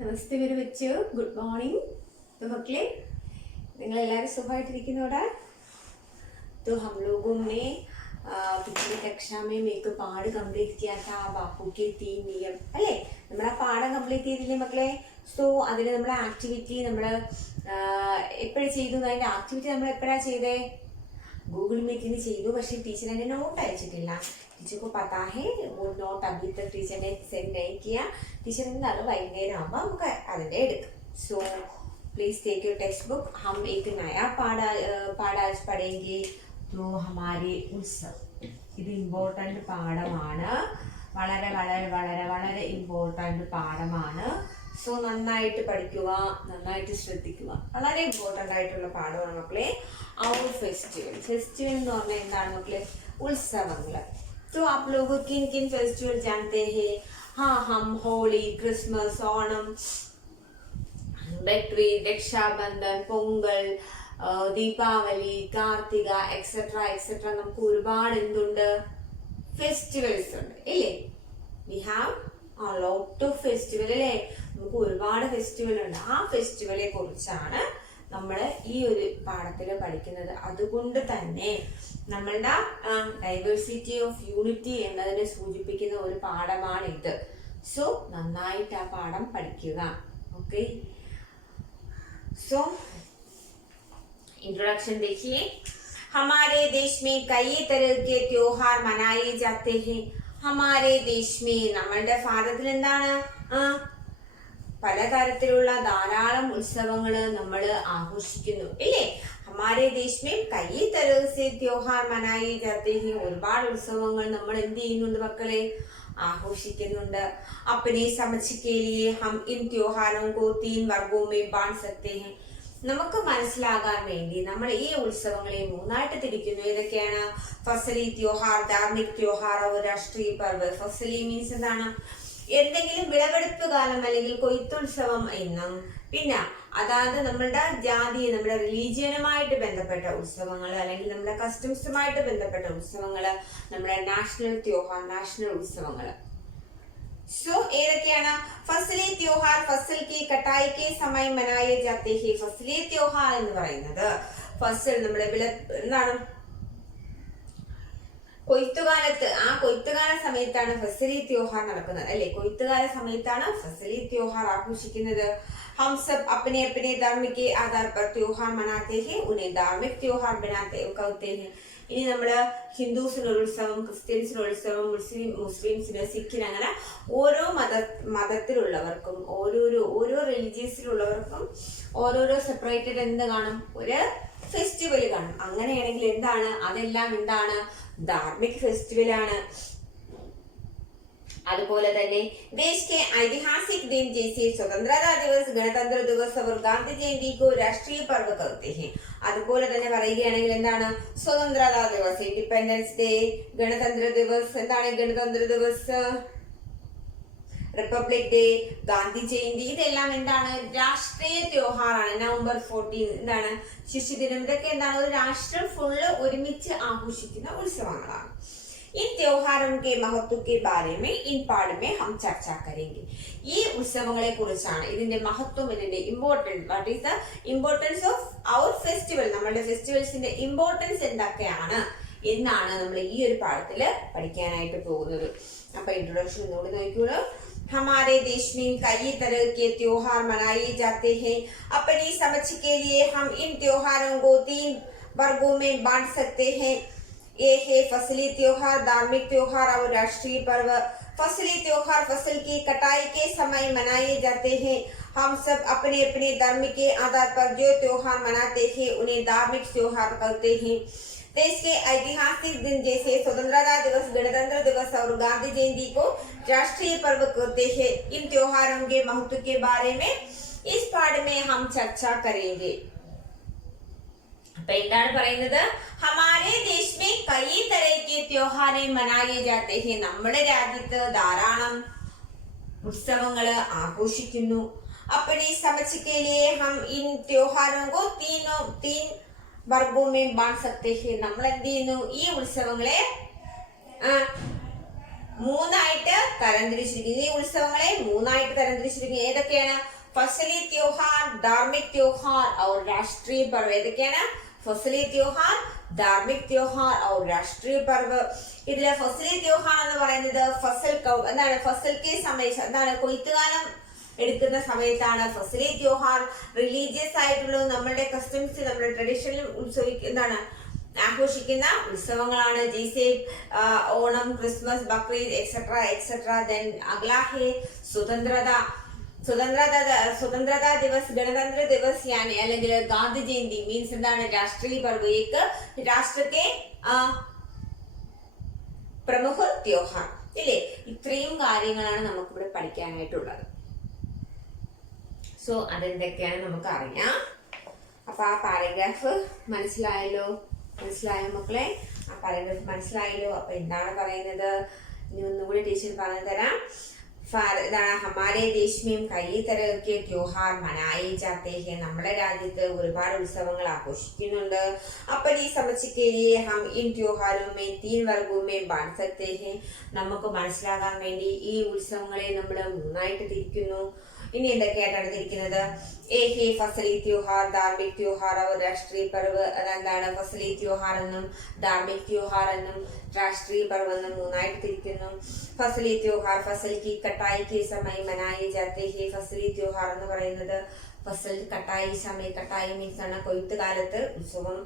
नमस्ते मेरे बच्चों, गुड मॉर्निंग। तो मक्ले निങ്ങളെല്ലാവരും സുഖമായിട്ടിരിക്കുന്നോടാ? तो हम लोगों ने पिछली कक्षा में एक पाठ कंप्लीट किया था, बापू के 3 नियम अല്ലേ? നമ്മൾ ആ പാഠം കംപ്ലീറ്റ് ചെയ്തില്ലേ മക്കളെ? സോ അതിൽ നമ്മൾ ആക്ടിവിറ്റി നമ്മൾ എപ്പോഴും ചെയ്തു. അതിന്റെ ആക്ടിവിറ്റി നമ്മൾ എപ്പോഴാണ് ചെയ്തേ? गूगल मीटिंग ചെയ്തു. പക്ഷെ ടീച്ചർ എന്നെ നോട്ട് അയച്ചിട്ടില്ല. टीचर को पता है वो नोट अभी तक टीचर ने सेंड नहीं किया. टीचर എന്തായാലും വൈകുന്നേരം ആകുമ്പോൾ നമുക്ക് അതിന്റെ എടുക്കാം. So please take your textbook. हम एक नया पाठ आज पढ़ेंगे. तो हमारे उत्सव ഇത് ഇമ്പോർട്ടന്റ് പാഠമാണ്. വളരെ വളരെ വളരെ വളരെ ഇമ്പോർട്ടന്റ് പാഠമാണ്. സോ നന്നായിട്ട് പഠിക്കുക, നന്നായിട്ട് ശ്രദ്ധിക്കുക. വളരെ ഇമ്പോർട്ടന്റ് ആയിട്ടുള്ള പാഠമാണ് മക്കളെ. Our festival. ഫെസ്റ്റിവൽ എന്ന് പറഞ്ഞാൽ എന്താണ് മക്കളെ? उत्सवങ്ങൾ. तो आप लोग किन किन फेस्टिवल जानते हैं? हाँ, हम Holi, Christmas, Onam, Bakrid, Rakshabandhan, Pongal, Deepavali, Kartik etcetera etcetera നമുക്ക് ഒരുപാട് എന്തുണ്ട്? ഫെസ്റ്റിവൽസ് ഉണ്ട് ഇല്ലേ? We have a lot of festival അല്ലേ? നമുക്ക് ഒരുപാട് ഫെസ്റ്റിവൽ ഉണ്ട്. ആ ഫെസ്റ്റിവലെ കുറിച്ചാണ് നമ്മൾ ഈ ഒരു പാഠത്തിൽ പഠിക്കുന്നത്. അതുകൊണ്ട് തന്നെ നമ്മളുടെ ഡൈവേഴ്സിറ്റി ഓഫ് യൂണിറ്റി എന്നതിനെ സൂചിപ്പിക്കുന്ന ഒരു പാഠമാണ് ഇത്. സോ നന്നായിട്ട് ആ പാഠം പഠിക്കുക. ഓക്കെ, सो इंट्रोडक्शन देखिए. हमारे देश में कई तरह के त्योहार मनाए जाते हैं. हमारे देश में നമ്മളുടെ ഭാരതത്തിൽ എന്താണ്? പലതരത്തിലുള്ള ധാരാളം ഉത്സവങ്ങൾ നമ്മൾ ആഘോഷിക്കുന്നു ഇല്ലേ? हमारे देश में कई तरह से त्योहार मनाए जाते हैं. ഒരുപാട് ഉത്സവങ്ങൾ നമ്മൾ എന്ത് ചെയ്യുന്നുണ്ട് മക്കളെ? ആഘോഷിക്കുന്നുണ്ട്. अपने समझ के लिए हम इन त्योहारों को 3 वर्गों में बांट सकते हैं. നമുക്ക് മനസ്സിലാകാൻ വേണ്ടി നമ്മൾ ഈ ഉത്സവങ്ങളെ 3ആയിട്ട് തിരിക്കുന്നു. ഏതൊക്കെയാണ്? ഫസലി ത്യോഹാർ, ധാർമ്മിക് ത്യോഹാർ, രാഷ്ട്രീയ പർവ്. ഫസലി മീൻസ് എന്താണ്? എന്തെങ്കിലും വിളവെടുപ്പ് കാലം അല്ലെങ്കിൽ കൊയ്ത്തുത്സവം എന്നും, പിന്നെ അതായത് നമ്മുടെ ജാതി, നമ്മുടെ റിലീജിയനുമായിട്ട് ബന്ധപ്പെട്ട ഉത്സവങ്ങൾ അല്ലെങ്കിൽ നമ്മുടെ കസ്റ്റംസുമായിട്ട് ബന്ധപ്പെട്ട ഉത്സവങ്ങൾ, നമ്മുടെ നാഷണൽ ത്യോഹാർ, നാഷണൽ ഉത്സവങ്ങൾ. സോ ഏതൊക്കെയാണ്? ഫസലി ത്യോഹാർ ഫസൽ की कटाई के समय मनाए जाते हैं. ഫസലി ത്യോഹാർ എന്ന് പറയുന്നത് ഫസൽ നമ്മുടെ വിള എന്താണ്? കൊയ്ത്തുകാലത്ത്, ആ കൊയ്ത്തുകാല സമയത്താണ് ഫസലി ത്യോഹാർ നടക്കുന്നത് അല്ലെ? കൊയ്ത്തുകാല സമയത്താണ് ഫസലി ത്യോഹാർ ആഘോഷിക്കുന്നത്. हम सब अपने अपने धर्म के आधार पर त्योहार मनाते हैं, उन्हें धार्मिक त्योहार बनाते कहते हैं. ഇനി നമ്മള് ഹിന്ദുസിനൊരു ഉത്സവം, ക്രിസ്ത്യൻസിനൊരു ഉത്സവം, മുസ്ലിംസിന്, സിഖിന്, അങ്ങനെ ഓരോ മതത്തിലുള്ളവർക്കും ഓരോ റിലീജിയസിലുള്ളവർക്കും ഓരോരോ സെപ്പറേറ്റഡ് എന്ത് കാണും? ഒരു ഫെസ്റ്റിവൽ കാണും. അങ്ങനെയാണെങ്കിൽ എന്താണ്? അതെല്ലാം എന്താണ്? ധാർമ്മിക് ഫെസ്റ്റിവൽ ആണ്. അതുപോലെ തന്നെ देश के ऐतिहासिक दिन जैसे स्वतंत्रता दिवस, गणतंत्र दिवस और गांधी जयंती को राष्ट्रीय पर्व कहते हैं. അതുപോലെ തന്നെ പറയുകയാണെങ്കിൽ എന്താണ്? സ്വതന്ത്രതാ ദിവസ്, ഇൻഡിപെൻഡൻസ് ഡേ, ഗണതന്ത്ര ദിവസ്, എന്താണ് ഗണതന്ത്ര ദിവസ്, റിപ്പബ്ലിക് ഡേ, ഗാന്ധി ജയന്തി, ഇതെല്ലാം എന്താണ്? രാഷ്ട്രീയ ത്യോഹാറാണ്. നവംബർ 14 എന്താണ്? ശിശുദിനം. ഇതൊക്കെ എന്താണ്? ഒരു രാഷ്ട്രം ഫുള്ള് ഒരുമിച്ച് ആഘോഷിക്കുന്ന ഉത്സവങ്ങളാണ്. इन त्योहारों के महत्व के बारे में इन पाठ में हम चर्चा करेंगे. ഈ ഉത്സവങ്ങളെ കുറിച്ചാണ്, ഇതിന്റെ മഹത്വം, ഇതിന്റെ importance, what is the importance of our festival, നമ്മുടെ ഫെസ്റ്റിവൽസിന്റെ ഇമ്പോർട്ടൻസ് എന്തൊക്കെയാണ് എന്നാണ് നമ്മൾ ഈ ഒരു പാഠത്തിൽ പഠിക്കാനായിട്ട് പോകുന്നത്. അപ്പൊ ഇൻട്രൊഡക്ഷൻ ഒന്നുകൂടി നോക്കിയോളൂ. हमारे देश में कई तरह के त्योहार मनाए जाते हैं. अपनी समझ के लिए हम इन त्योहारों को 3 वर्गों में बांट सकते हैं. ये है फसली त्योहार, धार्मिक त्योहार और राष्ट्रीय पर्व. फसली त्योहार फसल की कटाई के समय मनाए जाते हैं. हम सब अपने अपने धर्म के आधार पर जो त्योहार मनाते हैं उन्हें धार्मिक त्योहार कहते हैं. देश के ऐतिहासिक दिन जैसे स्वतंत्रता दिवस, गणतंत्र दिवस और गांधी जयंती को राष्ट्रीय पर्व कहते हैं. इन त्योहारों के महत्व के बारे में इस पाठ में हम चर्चा करेंगे. എന്താണ് പറയുന്നത്? ഹമാരെ ദേശ് മേ കയി തരഹ് ത്യോഹാരെ മനായെ ജാത്തെ ഹെ. നമ്മുടെ രാജ്യത്ത് ധാരാളം ഉത്സവങ്ങൾ ആഘോഷിക്കുന്നു. അപ്പനി സമझ के लिए हम इन त्योहारों को 3 वर्गों में बांट सकते हैं. നമ്മൾ എന്ത് ചെയ്യുന്നു? ഈ ഉത്സവങ്ങളെ മൂന്നായിട്ട് തരംതിരിച്ചിരിക്കുന്നു. ഈ ഉത്സവങ്ങളെ മൂന്നായിട്ട് തരംതിരിച്ചിരിക്കുന്നു. ഏതൊക്കെയാണ്? ഫസലി ത്യോഹാർ, ധാർമ്മിക് ത്യോഹാർ और രാഷ്ട്രീയ പർവ്. ഏതൊക്കെയാണ്? ഫസലി ത്യോഹാർ, ധാർമ്മിക് ത്യോഹാർ और രാഷ്ട്രീയ പർവ്. ഇതിലെ ഫസലി ത്യോഹാർ എന്ന് പറയുന്നത് ഫസൽ എന്താണ്? ഫസൽ കെ സമയം എന്താണ്? കൊയ്ത്തുകാലം എടുക്കുന്ന സമയത്താണ് ഫസലി ത്യോഹാർ. റിലീജിയസ് ആയിട്ടുള്ള നമ്മളുടെ കസ്റ്റംസ്, നമ്മുടെ ട്രഡീഷണൽ എന്താണ് ആഘോഷിക്കുന്ന ഉത്സവങ്ങളാണ്. ജയ്സെ Onam, Christmas, Bakrid etcetera etcetera. Then അഗ്ലാ ഹെ സ്വതന്ത്രതാ ദിവസ്, ഗണതന്ത്ര ദിവസ് യാനി അല്ലെങ്കിൽ ഗാന്ധി ജയന്തി. മീൻസ് എന്താണ്? രാഷ്ട്രീയ പർവ്. ഏക് രാഷ്ട്രത്തെ പ്രമുഖ ത്യോഹാർ. ഇല്ലേ? ഇത്രയും കാര്യങ്ങളാണ് നമുക്കിവിടെ പഠിക്കാനായിട്ടുള്ളത്. സോ അതെന്തൊക്കെയാണ് നമുക്ക് അറിയാം. അപ്പൊ ആ പാരഗ്രാഫ് മനസ്സിലായോ മക്കളെ? ആ പാരഗ്രാഫ് മനസ്സിലായല്ലോ. അപ്പൊ എന്താണ് പറയുന്നത്? ഇനി ഒന്നുകൂടി ടീച്ചർ പറഞ്ഞു തരാം. ഹമാരെ ദേശ് മേം കई तरह के त्योहार मनाए जाते हैं. നമ്മുടെ രാജ്യത്ത് ഒരുപാട് ഉത്സവങ്ങൾ ആഘോഷിക്കുന്നുണ്ട്. अपनी समझ के लिए हम इन त्योहारों में 3 वर्गों में बांट सकते हैं. നമുക്ക് മനസ്സിലാകാൻ വേണ്ടി ഈ ഉത്സവങ്ങളെ നമ്മൾ മൂന്നായിട്ട് തിരിക്കുന്നു. ഇനി എന്തൊക്കെയായിട്ടാണ് തിരിക്കുന്നത്? ഏഹ് ഫസലി ത്യോഹാർ, ധാർമ്മിക് ത്യോഹാർ और രാഷ്ട്രീയ പർവ്. അതെന്താണ്? ഫസലി ത്യോഹാർ എന്നും ധാർമ്മിക് ത്യോഹാർ എന്നും രാഷ്ട്രീയ പർവ് എന്നും മൂന്നായിട്ട് തിരിക്കുന്നു. ഫസലി ത്യോഹാർ ഫസൽ की कटाई के समय मनाए जाते हैं. ഫസലി ത്യോഹാർ എന്ന് പറയുന്നത് ഫസൽ കട്ടായി സമയം, കട്ടായി മീൻസ് ആണ് കൊയ്ത്ത് കാലത്ത് ഉത്സവം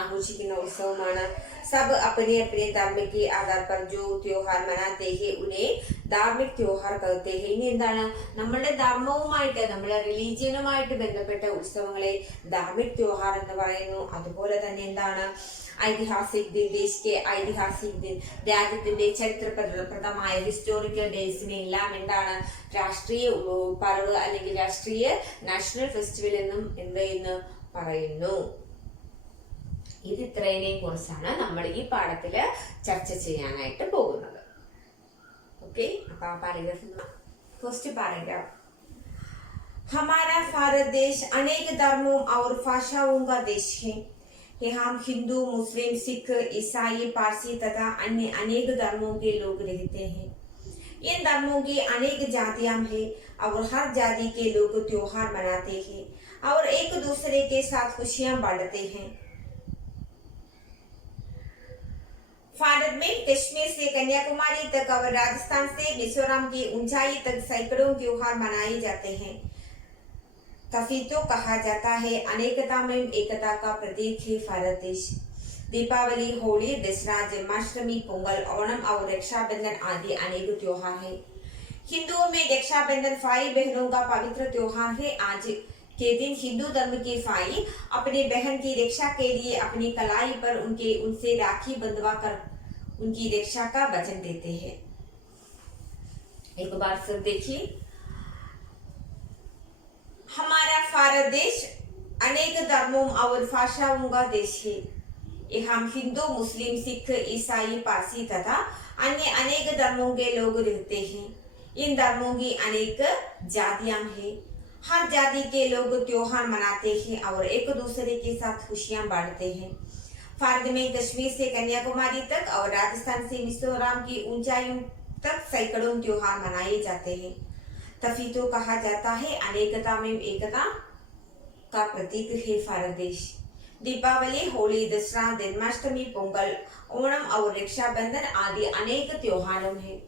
ആഘോഷിക്കുന്ന ഉത്സവമാണ്. സബ് अपने अपने धर्म के आधार पर जो त्योहार मनाते हैं उन्हें धार्मिक त्योहार कहते हैं. ഇനി എന്താണ്? നമ്മുടെ ധർമ്മവുമായിട്ട്, നമ്മുടെ റിലീജിയനുമായിട്ട് ബന്ധപ്പെട്ട ഉത്സവങ്ങളെ ധാർമ്മിക് ത്യോഹാർ എന്ന് പറയുന്നു. അതുപോലെ തന്നെ എന്താണ്? ഐതിഹാസിക് ദിൻ, ദേശിക്ക് ഐതിഹാസിക് ദിൻ, രാജ്യത്തിന്റെ ചരിത്രപ്രദമായ ഹിസ്റ്റോറിക്കൽ ഡേയ്സിനെ എല്ലാം എന്താണ്? രാഷ്ട്രീയ പർവ് അല്ലെങ്കിൽ രാഷ്ട്രീയ നാഷണൽ ഫെസ്റ്റിവൽ എന്നും എന്ന് പറയുന്നു. ഇത് ഇത്രേനെയും കുറിച്ചാണ് നമ്മൾ ഈ പാഠത്തില് ചർച്ച ചെയ്യാനായിട്ട് പോകുന്നത്. ഓക്കെ, അപ്പൊ ആ പാരഗ്രാഫ്, ഫസ്റ്റ് പാരഗ്രാഫ്. हमारा भारत देश अनेक धर्मों और भाषाओं का देश है. यहाँ हिंदू, मुस्लिम, सिख, ईसाई, पारसी तथा अन्य अनेक धर्मों के लोग रहते हैं. इन धर्मों की अनेक जातियां हैं और हर जाति के लोग त्योहार मनाते हैं और एक दूसरे के साथ खुशियां बांटते हैं. भारत में कश्मीर से कन्याकुमारी तक और राजस्थान से मिजोरम की ऊंचाई तक सैकड़ों त्योहार मनाए जाते हैं. तभी तो कहा जाता है अनेकता में एकता का प्रतीक है भारत देश. दीपावली, होली, दसरा, जन्माष्टमी, पोंगल, ओणम और रक्षाबंधन आदि अनेक त्योहार है. हिंदुओं में रक्षाबंधन भाई बहनों का पवित्र त्योहार है. आज के दिन हिंदू धर्म के भाई अपने बहन की रक्षा के लिए अपनी कलाई पर उनसे राखी बंधवा कर उनकी रक्षा का वचन देते हैं. एक बार फिर देखिए. हमारा भारत देश अनेक धर्मों और भाषाओं का देश है. हम हिंदू, मुस्लिम, सिख, ईसाई, पारसी तथा अन्य अनेक धर्मों के लोग रहते हैं. इन धर्मों की अनेक जातियां हैं. हर जाति के लोग त्योहार मनाते हैं और एक दूसरे के साथ खुशियां बांटते हैं. भारत में कश्मीर से कन्याकुमारी तक और राजस्थान से मिजोरम की ऊंचाइयों तक सैकड़ों त्योहार मनाए जाते हैं. तभी तो कहा जाता है अनेकता में एकता का प्रतीक है भारत देश. दीपावली, होली, दसरा, जन्माष्टमी, पोंगल, ओणम और रक्षाबंधन आदि अनेक त्योहारों हैं.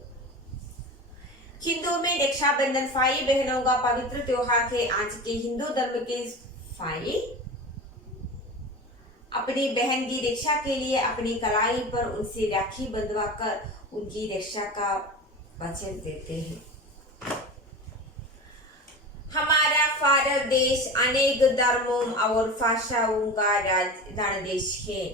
हिंदुओं में रक्षाबंधन भाई बहनों का पवित्र त्योहार है. आज के हिंदू धर्म के भाई अपनी बहन की रक्षा के लिए अपनी कलाई पर उनसे राखी बंधवा कर उनकी रक्षा का वचन देते हैं. हमारा भारत देश अनेक धर्मों और भाषाओं का देश है.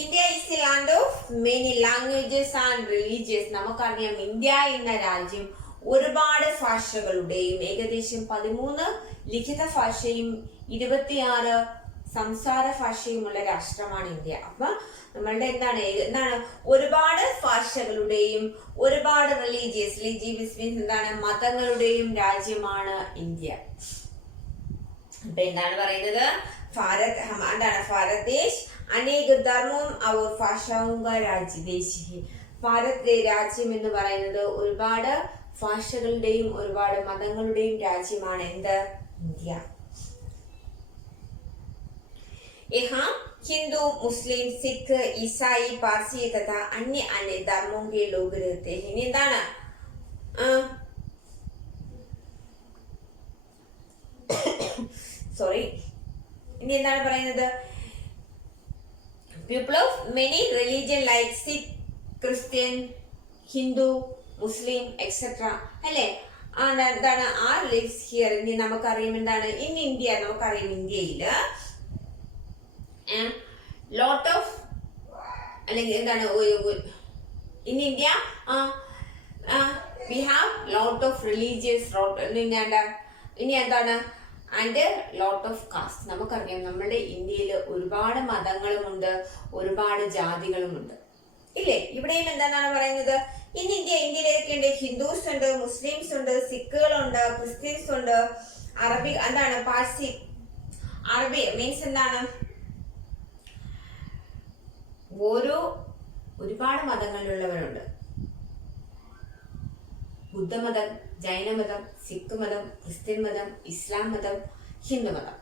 India is A land of many languages and religious. നമുക്കറിയാം ഇന്ത്യ എന്ന രാജ്യം ഒരുപാട് ഭാഷകളുടെയും ഏകദേശം 13 ലിഖിത ഭാഷയും 26 സംസാര ഭാഷയുമുള്ള രാഷ്ട്രമാണ് ഇന്ത്യ. അപ്പൊ നമ്മളുടെ എന്താണ് ഒരുപാട് ഭാഷകളുടെയും ഒരുപാട് റിലീജിയസ് മീൻസ് എന്താണ് മതങ്ങളുടെയും രാജ്യമാണ് ഇന്ത്യ. അപ്പൊ എന്താണ് പറയുന്നത്? भारत देश अनेक धर्मों और भाषाओं का राज्य देश है. ഭാരതത്തിലെ രാജ്യം എന്ന് പറയുന്നത് ഒരുപാട് ഭാഷകളുടെയും ഒരുപാട് മതങ്ങളുടെയും രാജ്യമാണ് എന്ത്? ഇന്ത്യ. यहाँ हिंदू, मुस्लिम, सिख, ईसाई, पारसी तथा अन्य अन्य धर्मों के लोग रहते हैं. എന്താണ്? സോറി, ഇനി എന്താണ് പറയുന്നത്? People of many religion like Sikh, Christian, Hindu, Muslim, etc. അല്ലേ? എന്താണ്? ആർ lives here. ഇനി നമുക്കറിയാം എന്താണ്? ഇൻ ഇന്ത്യ നമുക്കറിയാം ഇന്ത്യയിൽ ലോട്ട് ഓഫ് അല്ലെങ്കിൽ എന്താണ് in India we have lot of religious ഇനി എന്താണ് ആൻഡ് ലോട്ട് ഓഫ് കാസ്റ്റ്. നമുക്കറിയാം നമ്മുടെ ഇന്ത്യയിൽ ഒരുപാട് മതങ്ങളുമുണ്ട്, ഒരുപാട് ജാതികളുമുണ്ട്, ഇല്ലേ? ഇവിടെയും എന്താണ് പറയുന്നത്? ഇൻ ഇന്ത്യയിലേക്ക് ഉണ്ട് ഹിന്ദുസ് ഉണ്ട്, മുസ്ലിംസ് ഉണ്ട്, സിഖുകളുണ്ട്, ക്രിസ്ത്യൻസ് ഉണ്ട്, അറബി എന്താണ് പാഴ്സി. അറബി മീൻസ് എന്താണ്? ഒരുപാട് മതങ്ങളിലുള്ളവരുണ്ട്. ബുദ്ധമതം, ജൈനമതം, സിഖ് മതം, ക്രിസ്ത്യൻ മതം, ഇസ്ലാം മതം, ഹിന്ദു മതം.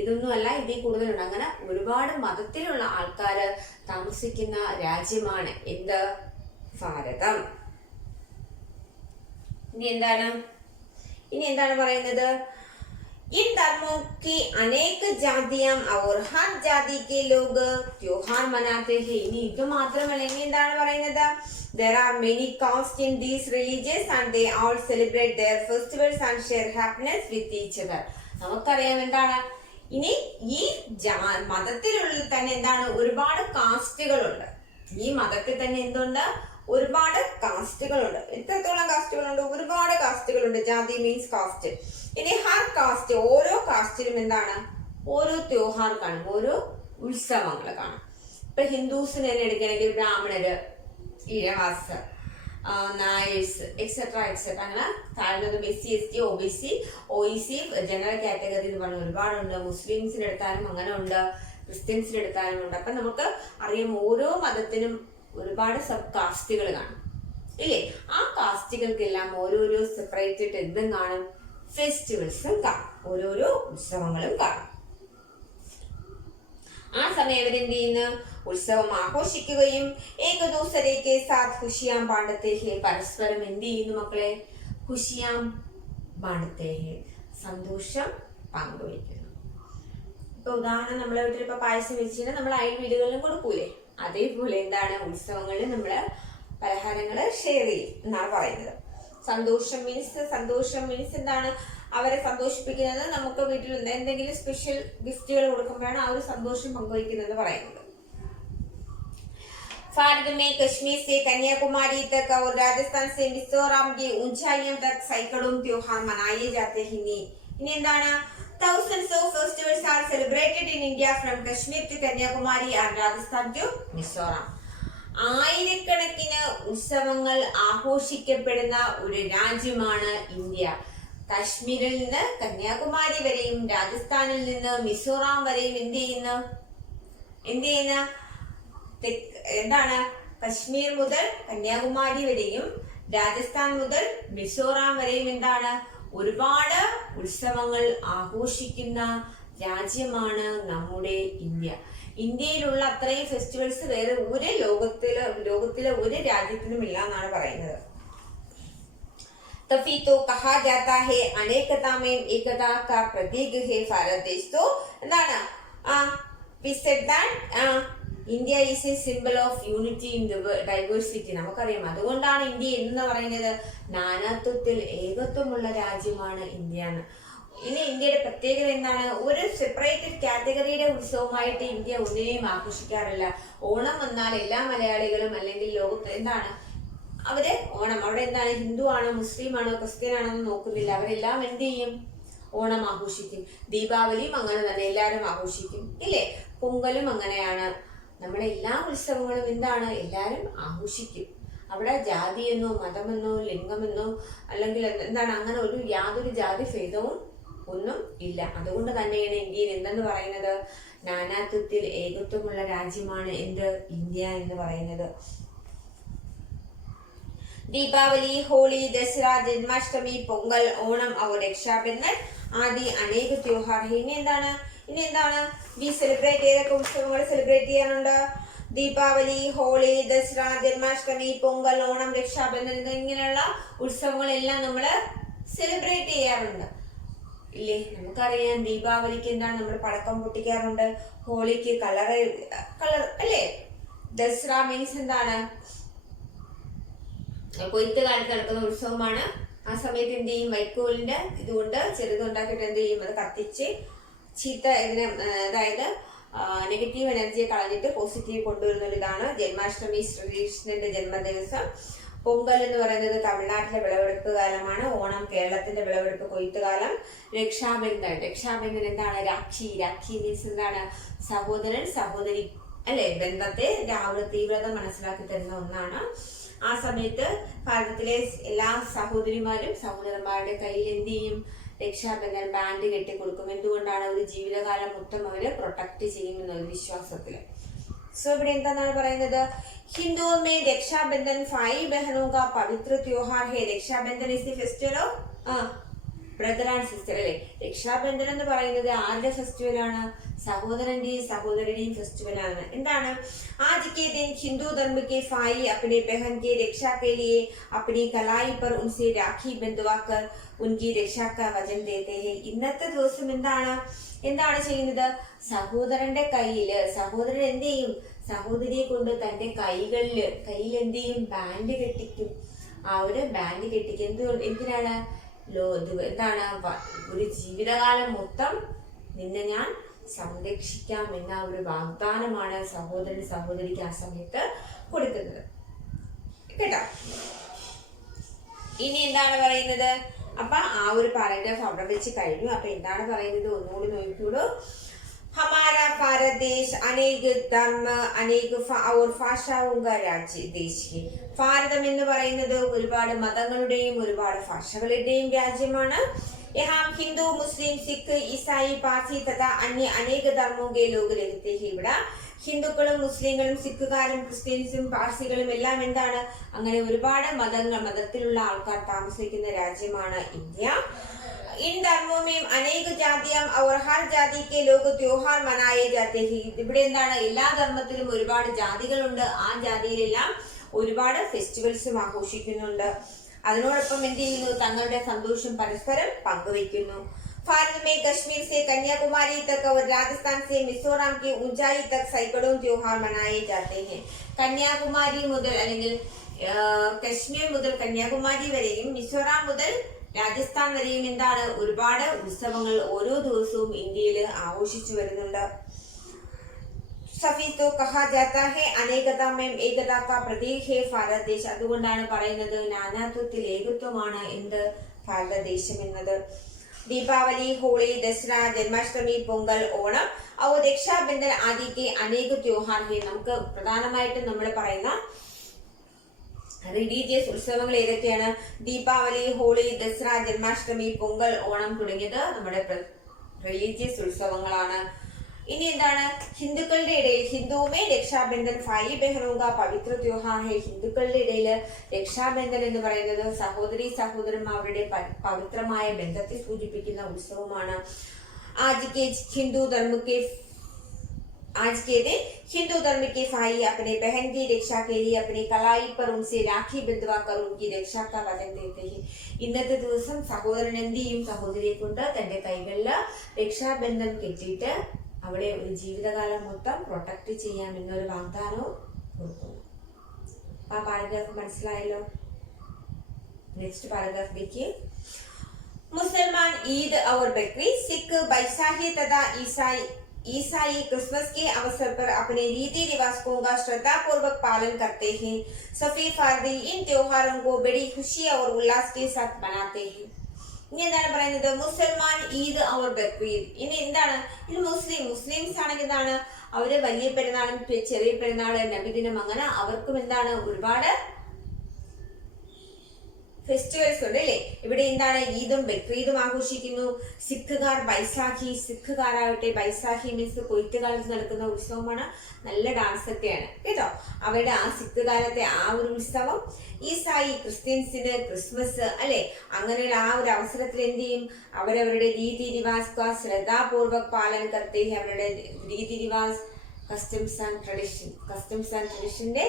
ഇതൊന്നുമല്ല, ഇതിൽ കൂടുതലുണ്ട്. അങ്ങനെ ഒരുപാട് മതത്തിലുള്ള ആൾക്കാര് താമസിക്കുന്ന രാജ്യമാണ് എന്ത്? ഭാരതം. ഇനി എന്താണ് പറയുന്നത്? इन धर्मों की अनेक जातियां और हर जाति के लोग त्योहार मनाते हैं. ഇനി ഇത് മാത്രമല്ല, ഇനി എന്താണ് പറയുന്നത്? There are many castes in these religions and they all celebrate their festivals and share happiness with each other. നമുക്കറിയാം എന്താണ്? ഇനി ഈ മതത്തിനുള്ളിൽ തന്നെ എന്താണ്? ഒരുപാട് കാസ്റ്റുകളുണ്ട്. ഈ മതത്തിൽ തന്നെ എന്തുണ്ട്? ഒരുപാട് കാസ്റ്റുകളുണ്ട്. എത്രത്തോളം കാസ്റ്റുകളുണ്ട്? ഒരുപാട് കാസ്റ്റുകളുണ്ട്. ജാതി മീൻസ് കാസ്റ്റ്. ഇനി ഹർ കാസ്റ്റ്, ഓരോ കാസ്റ്റിലും എന്താണ്? ഓരോ ത്യോഹാർ കാണും, ഓരോ ഉത്സവങ്ങൾ കാണും. ഇപ്പൊ ഹിന്ദുസിന് തന്നെ എടുക്കുകയാണെങ്കിൽ ബ്രാഹ്മണര്, ഇഴവാസ്, നായേഴ്സ് എക്സെട്ര എക്സെട്ര, അങ്ങനെ താഴ്ന്നതും SC ST OBC OEC general category എന്ന് പറഞ്ഞ ഒരുപാടുണ്ട്. മുസ്ലിംസിന് എടുത്താലും അങ്ങനെ ഉണ്ട്, ക്രിസ്ത്യൻസിന് എടുത്താലും ഉണ്ട്. അപ്പൊ നമുക്ക് അറിയാം ഓരോ മതത്തിനും ഒരുപാട് സബ് കാസ്റ്റുകൾ കാണും, ഇല്ലേ? ആ കാസ്റ്റുകൾക്കെല്ലാം ഓരോരോ സെപ്പറേറ്റ് എന്തും കാണും? ഫെസ്റ്റിവൽസും കാണും, ഓരോരോ ഉത്സവങ്ങളും കാണും. ആ സമയം ഇവരെന്ത് ചെയ്യുന്നു? ഉത്സവം ആഘോഷിക്കുകയും ഏകദൂസരേക്ക് സാത്ത് ഖുഷിയാം ബാണ്ടത്തെ ഹേ, പരസ്പരം എന്ത് ചെയ്യുന്നു മക്കളെ? ഖുഷിയാം ബാണ്ടത്തെ ഹേ, സന്തോഷം പങ്കുവയ്ക്കുന്നു. ഇപ്പൊ ഉദാഹരണം, നമ്മളെ വീട്ടിൽ ഇപ്പൊ പായസം വെച്ചിട്ട് നമ്മൾ അയൽ വീടുകളിലും കൊടുക്കൂലേ? അതേപോലെ എന്താണ്? ഉത്സവങ്ങളിൽ നമ്മള് പലഹാരങ്ങള് ഷെയർ ചെയ്യും എന്നാണ് പറയുന്നത്. സന്തോഷം മീൻസ് എന്താണ്? അവരെ സന്തോഷിപ്പിക്കുന്നത്. നമുക്ക് വീട്ടിൽ എന്തെങ്കിലും സ്പെഷ്യൽ ഗിഫ്റ്റുകൾ കൊടുക്കുമ്പോഴാണ് ആ ഒരു സന്തോഷം പങ്കുവയ്ക്കുന്നത് പറയുന്നത്. भारत में कश्मीर से कन्याकुमारी तक और राजस्थान से मिजोरम की ऊंचाइयों तक सैकड़ों त्योहार मनाए जाते हैं. इन्हें എന്താണ്? Thousands of festivals are celebrated in India from Kashmir to Kanyakumari and Rajasthan to Mizoram. ആയിരക്കണക്കിന് ഉത്സവങ്ങൾ ആഘോഷിക്കപ്പെടുന്ന ഒരു രാജ്യമാണ് ഇന്ത്യ. കശ്മീരിൽ നിന്ന് കന്യാകുമാരി വരെയും രാജസ്ഥാനിൽ നിന്ന് മിസോറാം വരെയും എന്ത് ചെയ്യുന്ന എന്താണ്? കശ്മീർ മുതൽ കന്യാകുമാരി വരെയും രാജസ്ഥാൻ മുതൽ മിസോറാം വരെയും എന്താണ്? ഒരുപാട് ഉത്സവങ്ങൾ ആഘോഷിക്കുന്ന രാജ്യമാണ് നമ്മുടെ ഇന്ത്യ. ഇന്ത്യയിലുള്ള അത്രയും ഫെസ്റ്റിവൽസ് വേറെ ഒരു ലോകത്തിലെ ഒരു രാജ്യത്തിനും ഇല്ല എന്നാണ് പറയുന്നത്. तभी तो कहा जाता है अनेकता में एकता का प्रतीक है भारत देश. तो എന്താണ്? we said that India is a symbol of unity in the diversity. നമുക്കറിയാം, അതുകൊണ്ടാണ് ഇന്ത്യ എന്ന് പറയുന്നത് നാനാത്വത്തിൽ ഏകത്വമുള്ള രാജ്യമാണ് ഇന്ത്യ എന്ന്. ഇനി ഇന്ത്യയുടെ പ്രത്യേകത എന്താണ്? ഒരു സെപ്പറേറ്റ് കാറ്റഗറിയുടെ ഉത്സവമായിട്ട് ഇന്ത്യ ഒന്നിനെയും ആഘോഷിക്കാറില്ല. ഓണം വന്നാൽ എല്ലാ മലയാളികളും അല്ലെങ്കിൽ ലോകത്ത് എന്താണ് അവര് ഓണം, അവിടെ എന്താണ് ഹിന്ദു ആണോ മുസ്ലിം ആണോ ക്രിസ്ത്യൻ ആണോ എന്ന് നോക്കുന്നില്ല. അവരെല്ലാം എന്ത് ചെയ്യും? ഓണം ആഘോഷിക്കും. ദീപാവലിയും അങ്ങനെ തന്നെ എല്ലാവരും ആഘോഷിക്കും, ഇല്ലേ? പൊങ്കലും അങ്ങനെയാണ്. നമ്മുടെ എല്ലാ ഉത്സവങ്ങളും എന്താണ്? എല്ലാവരും ആഘോഷിക്കും. അവിടെ ജാതിയെന്നോ മതമെന്നോ ലിംഗമെന്നോ അല്ലെങ്കിൽ എന്താണ് അങ്ങനെ യാതൊരു ജാതി ഭേദവും ഒന്നും ഇല്ല. അതുകൊണ്ട് തന്നെയാണ് ഇന്ത്യയിൽ എന്തെന്ന് പറയുന്നത്? നാനാത്വത്തിൽ ഏകത്വമുള്ള രാജ്യമാണ് എന്ത്? ഇന്ത്യ എന്ന് പറയുന്നത്. दीपावली, होली, दसरा, जन्माष्टमी, പൊങ്കൽ, ഓണം और രക്ഷാബന്ധൻ ആദി അനേക त्योहार है. ഇനി എന്താണ് വി സെലിബ്രേറ്റ് ഏതൊക്കെ ഉത്സവങ്ങൾ സെലിബ്രേറ്റ് ചെയ്യാനുണ്ട്? ദീപാവലി, ഹോളി, ദസറ, ജന്മാഷ്ടമി, പൊങ്കൽ, ഓണം, രക്ഷാബന്ധൻ ഇങ്ങനെയുള്ള ഉത്സവങ്ങളെല്ലാം നമ്മൾ സെലിബ്രേറ്റ് ചെയ്യാറുണ്ട് ഇല്ലേ? നമുക്കറിയാം ദീപാവലിക്ക് എന്താണ് നമ്മൾ പടക്കം പൊട്ടിക്കാറുണ്ട്, ഹോളിക്ക് കളർ അല്ലേ, ദസറ മീൻസ് എന്താണ് കൊയ്ത്ത് കാലത്ത് നടക്കുന്ന ഉത്സവമാണ്. ആ സമയത്ത് എന്ത് ചെയ്യും, വൈക്കോലിന്റെ ഇതുകൊണ്ട് ചെറുതുണ്ടാക്കിയിട്ട് എന്ത് ചെയ്യും, അത് കത്തിച്ച് ചീത്ത ഇതിനെ അതായത് നെഗറ്റീവ് എനർജിയെ കളഞ്ഞിട്ട് പോസിറ്റീവ് കൊണ്ടുവരുന്ന ഒരു ഇതാണ്. ജന്മാഷ്ടമി ശ്രീകൃഷ്ണന്റെ ജന്മദിവസം. പൊങ്കൽ എന്ന് പറയുന്നത് തമിഴ്നാട്ടിലെ വിളവെടുപ്പ് കാലമാണ്. ഓണം കേരളത്തിന്റെ വിളവെടുപ്പ് കൊയ്ത്ത് കാലം. രക്ഷാബന്ധൻ എന്താണ്? രാഖി മീൻസ് എന്താണ്? സഹോദരൻ സഹോദരി അല്ലെ, ബന്ധത്തെ തീവ്രത മനസ്സിലാക്കി തരുന്ന ഒന്നാണ്. ആ സമയത്ത് ഭാരതത്തിലെ എല്ലാ സഹോദരിമാരും സഹോദരന്മാരുടെ കയ്യിൽ എന്ത് ചെയ്യും, രക്ഷാബന്ധൻ ബാൻഡ് കെട്ടിക്കൊടുക്കും. എന്തുകൊണ്ടാണ്? ഒരു ജീവിതകാലം മൊത്തം അവര് പ്രൊട്ടക്ട് ചെയ്യുമെന്ന ഒരു വിശ്വാസത്തില്. സോ ഇവിടെ എന്താണ് പറയുന്നത്? ഹിന്ദുओं में രക്ഷാബന്ധൻ 5 बहनों का पवित्र त्योहार है. Rakshabandhan is the festival of brother and sister അല്ലെ. രക്ഷാബന്ധൻ എന്ന് പറയുന്നത് ആരുടെ ഫെസ്റ്റിവൽ ആണ്? സഹോദരന്റെയും സഹോദരന്റെയും ഫെസ്റ്റിവൽ ആണ്. എന്താണ്? आज के दिन हिंदू धर्म के भाई अपने बहन के रक्षा के लिए अपनी कलाई पर उनसे राखी बंधवाकर उनकी रक्षा का वचन देते हैं. ഇന്നത്തെ ദിവസം എന്താണ് ചെയ്യുന്നത്? സഹോദരന്റെ കയ്യില് സഹോദരൻ എന്ത് ചെയ്യും? സഹോദരിയെ കൊണ്ട് തന്റെ കയ്യിൽ എന്ത് ചെയ്യും? ബാൻഡ് കെട്ടിക്കും. ആ ഒരു ബാൻഡ് കെട്ടിക്കും. എന്തിനാണ്? എന്താണ്? ഒരു ജീവിതകാലം മൊത്തം നിന്നെ ഞാൻ സംരക്ഷിക്കാം എന്ന ഒരു വാഗ്ദാനമാണ് സഹോദരൻ സഹോദരിക്ക് ആ സമയത്ത് കൊടുക്കുന്നത് കേട്ടോ. ഇനി എന്താണ് പറയുന്നത്? അപ്പൊ ആ ഒരു പാരഗ്രാഫ് അവിടെ വെച്ച് കഴിഞ്ഞു. അപ്പൊ എന്താണ് പറയുന്നത്? ഒന്നുകൂടി നോക്കിയോളൂ. हमारा भारत देश अनेक धर्म अनेक और ഭാഷാओं का राज्य देश है. ഭാരതം എന്ന് പറയുന്നത് ഒരുപാട് മതങ്ങളുടെയും ഒരുപാട് ഭാഷകളുടെയും രാജ്യമാണ്. यहाँ हिंदू मुस्लिम सिख ईसाई पारसी तथा अन्य अनेक धर्मों के लोग रहते हैं. ഇവിടെ ഹിന്ദുക്കളും മുസ്ലിങ്ങളും സിഖുകാരും ക്രിസ്ത്യൻസും പാർസികളും എല്ലാം എന്താണ്, അങ്ങനെ ഒരുപാട് മതത്തിലുള്ള ആൾക്കാർ താമസിക്കുന്ന രാജ്യമാണ് ഇന്ത്യ. इन धर्मों में अनेक जातियां और हर जाति के लोग त्योहार मनाए जाते हैं. ഇവിടെ എന്താണ്? എല്ലാ ധർമ്മത്തിലും ഒരുപാട് ജാതികളുണ്ട്. ആ ജാതിയിലെല്ലാം ഒരുപാട് ഫെസ്റ്റിവൽസും ആഘോഷിക്കുന്നുണ്ട്. അതിനോടൊപ്പം എന്ത് ചെയ്യുന്നു? തങ്ങളുടെ സന്തോഷം പരസ്പരം പങ്കുവയ്ക്കുന്നു. भारत में कश्मीर से कन्याकुमारी तक और राजस्थान से मिजोरम की ऊंचाई तक सैकड़ों त्योहार मनाए जाते हैं. കന്യാകുമാരി മുതൽ അല്ലെങ്കിൽ കശ്മീർ മുതൽ കന്യാകുമാരി വരെയും മിസോറാം മുതൽ രാജസ്ഥാൻ വരെയും എന്താണ്? ഒരുപാട് ഉത്സവങ്ങൾ ഓരോ ദിവസവും ഇന്ത്യയിൽ ആഘോഷിച്ചു വരുന്നുണ്ട്. സഫീ തോ കഹാ ജാതാ ഹൈ അനേകത മേം ഏകത കാ പ്രതീക് ഹൈ ഭാരത് ദേശ്. അതുകൊണ്ടാണ് പറയുന്നത് നാനാത്വത്തിൽ ഏകത്വമാണ് എന്ത്? ഭാരതദേശം എന്നത്. ദീപാവലി, ഹോളി, ദസറ, ജന്മാഷ്ടമി, പൊങ്കൽ, ഓണം और രക്ഷാബന്ധൻ ആദി के अनेक त्योहार है. നമുക്ക് പ്രധാനമായിട്ടും നമ്മൾ പറയുന്ന റിലീജിയസ് ഉത്സവങ്ങൾ ഏതൊക്കെയാണ്? ദീപാവലി, ഹോളി, ദസറ, ജന്മാഷ്ടമി, പൊങ്കൽ, ഓണം തുടങ്ങിയത് നമ്മുടെ റിലീജിയസ് ഉത്സവങ്ങളാണ്. ഇനി എന്താണ്? ഹിന്ദുക്കളുടെ ഇടയിൽ ഹിന്ദുവുമേ രക്ഷാബന്ധൻ 5 ബഹനോं का पवित्र त्योहार है. ഹിന്ദുക്കളുടെ ഇടയിൽ രക്ഷാബന്ധൻ എന്ന് പറയുന്നത് സഹോദരി സഹോദരന്മാരുടെ പവിത്രമായ ബന്ധത്തെ സൂചിപ്പിക്കുന്ന ഉത്സവമാണ്. आज के दिन हिंदू धर्म के भाई अपने बहन की रक्षा के लिए अपनी कलाई पर उनसे राखी बंधवा कर उनकी रक्षा का वचन देते हैं. ഇന്നത്തെ ദിവസം സഹോദരൻ എന്ത് ചെയ്യും? സഹോദരിയെ കൊണ്ട് തന്റെ കൈകളിൽ രക്ഷാബന്ധൻ കെട്ടിയിട്ട് അവിടെ ഒരു ജീവിതകാലം മൊത്തം പ്രൊട്ടക്ട് ചെയ്യാം എന്നൊരു വാഗ്ദാനവും കൊടുക്കുന്നു. ആ പാരഗ്രാഫ് മനസ്സിലായല്ലോ. നെക്സ്റ്റ് പാരഗ്രാഫ് देखिए. मुसलमान ईद और बकरीद, सिख बैसाखी तथा ईसाई क्रिसमस के अवसर पर अपने रीति रिवाजों का श्रद्धा पूर्वक पालन करते हैं. सफी फारदी इन त्योहारों को बड़ी खुशी और उल्लास के साथ मनाते हैं. ഇനി എന്താണ് പറയുന്നത്? മുസൽമാൻ ഈദ് और ബക്രീദ്. ഇനി എന്താണ്? ഇത് മുസ്ലിംസ് ആണെങ്കിൽ എന്താണ്? അവര് വലിയ പെരുന്നാളും ചെറിയ പെരുന്നാള് നബിദിനം അങ്ങനെ അവർക്കും എന്താണ്? ഒരുപാട് ഫെസ്റ്റിവൽസ് ഉണ്ട് അല്ലേ. ഇവിടെ എന്താണ് ഈദും ബക്രീദും ആഘോഷിക്കുന്നു. സിഖുകാർ ബൈസാഖി, സിഖുകാരാവട്ടെ ബൈസാഖി മീൻസ് കൊയ്ത്തുകാലത്ത് നടക്കുന്ന ഉത്സവമാണ്. നല്ല ഡാൻസ് ഒക്കെയാണ് കേട്ടോ അവരുടെ ആ സിഖുകാലത്തെ ആ ഒരു ഉത്സവം. ഈസായി ക്രിസ്ത്യൻസിന് ക്രിസ്മസ് അല്ലെ. അങ്ങനെയുള്ള ആ ഒരു അവസരത്തിൽ എന്ത് ചെയ്യും, അവരവരുടെ രീതി റിവാസ് കാ ശ്രദ്ധാപൂർവക് പാലൻ കർത്തേ ഹൈ. അവരുടെ രീതി റിവാസ് കസ്റ്റംസ് ആൻഡ് ട്രഡീഷന്റെ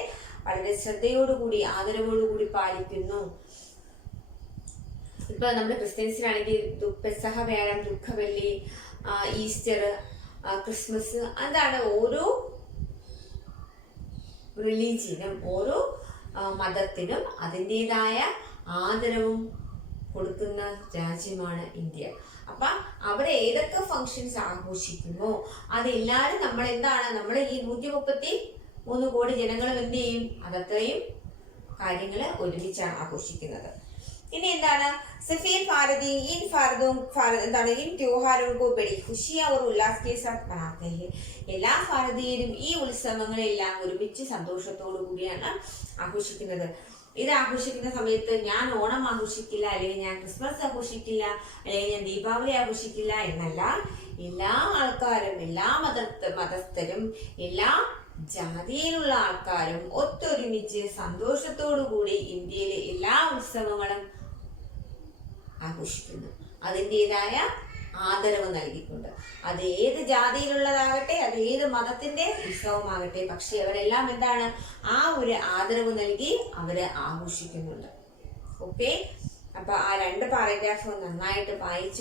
വളരെ ശ്രദ്ധയോടുകൂടി ആദരവോടുകൂടി പാലിക്കുന്നു. ഇപ്പൊ നമ്മുടെ ക്രിസ്ത്യൻസിനാണെങ്കിൽ പെസഹ വ്യാഴം, ദുഃഖവെള്ളി, ഈസ്റ്റർ, ക്രിസ്മസ്, അതാണ് ഓരോ റിലീജിയനും ഓരോ മതത്തിനും അതിൻ്റെതായ ആദരവും കൊടുക്കുന്ന രാജ്യമാണ് ഇന്ത്യ. അപ്പൊ അവിടെ ഏതൊക്കെ ഫങ്ഷൻസ് ആഘോഷിക്കുന്നു അതെല്ലാരും നമ്മൾ എന്താണ്, നമ്മുടെ ഈ 133 കോടി ജനങ്ങളും എന്ത് ചെയ്യും, അതത്രയും കാര്യങ്ങൾ ഒരുമിച്ചാണ് ആഘോഷിക്കുന്നത്. ഇനി എന്താണ് സഫീർ ഭാരതി ഇൻ ഭാരതവും എന്താണ് ഇൻ त्योहारों को बड़ी खुशियां और उल्लास के साथ मनाते हैं. എല്ലാ ഭാരതീയരും ഈ ഉത്സവങ്ങളെല്ലാം ഒരുമിച്ച് സന്തോഷത്തോടു കൂടിയാണ് ആഘോഷിക്കുന്നത്. ഇത് ആഘോഷിക്കുന്ന സമയത്ത് ഞാൻ ഓണം ആഘോഷിക്കില്ല, അല്ലെങ്കിൽ ഞാൻ ക്രിസ്മസ് ആഘോഷിക്കില്ല, അല്ലെങ്കിൽ ഞാൻ ദീപാവലി ആഘോഷിക്കില്ല എന്നല്ല. എല്ലാ ആൾക്കാരും, എല്ലാ മതസ്ഥരും, എല്ലാ ജാതിയിലുള്ള ആൾക്കാരും ഒത്തൊരുമിച്ച് സന്തോഷത്തോടു കൂടി ഇന്ത്യയിലെ എല്ലാ ഉത്സവങ്ങളും ആഘോഷിക്കുന്നു. അതിൻ്റെതായ ആദരവ് നൽകിക്കൊണ്ട്. അത് ഏത് ജാതിയിലുള്ളതാകട്ടെ, അത് ഏത് മതത്തിന്റെ ഉത്സവമാകട്ടെ, പക്ഷെ അവരെല്ലാം എന്താണ്, ആ ഒരു ആദരവ് നൽകി അവര് ആഘോഷിക്കുന്നുണ്ട്. ഓക്കെ, അപ്പൊ ആ 2 പാരഗ്രാഫ് നന്നായിട്ട് വായിച്ചു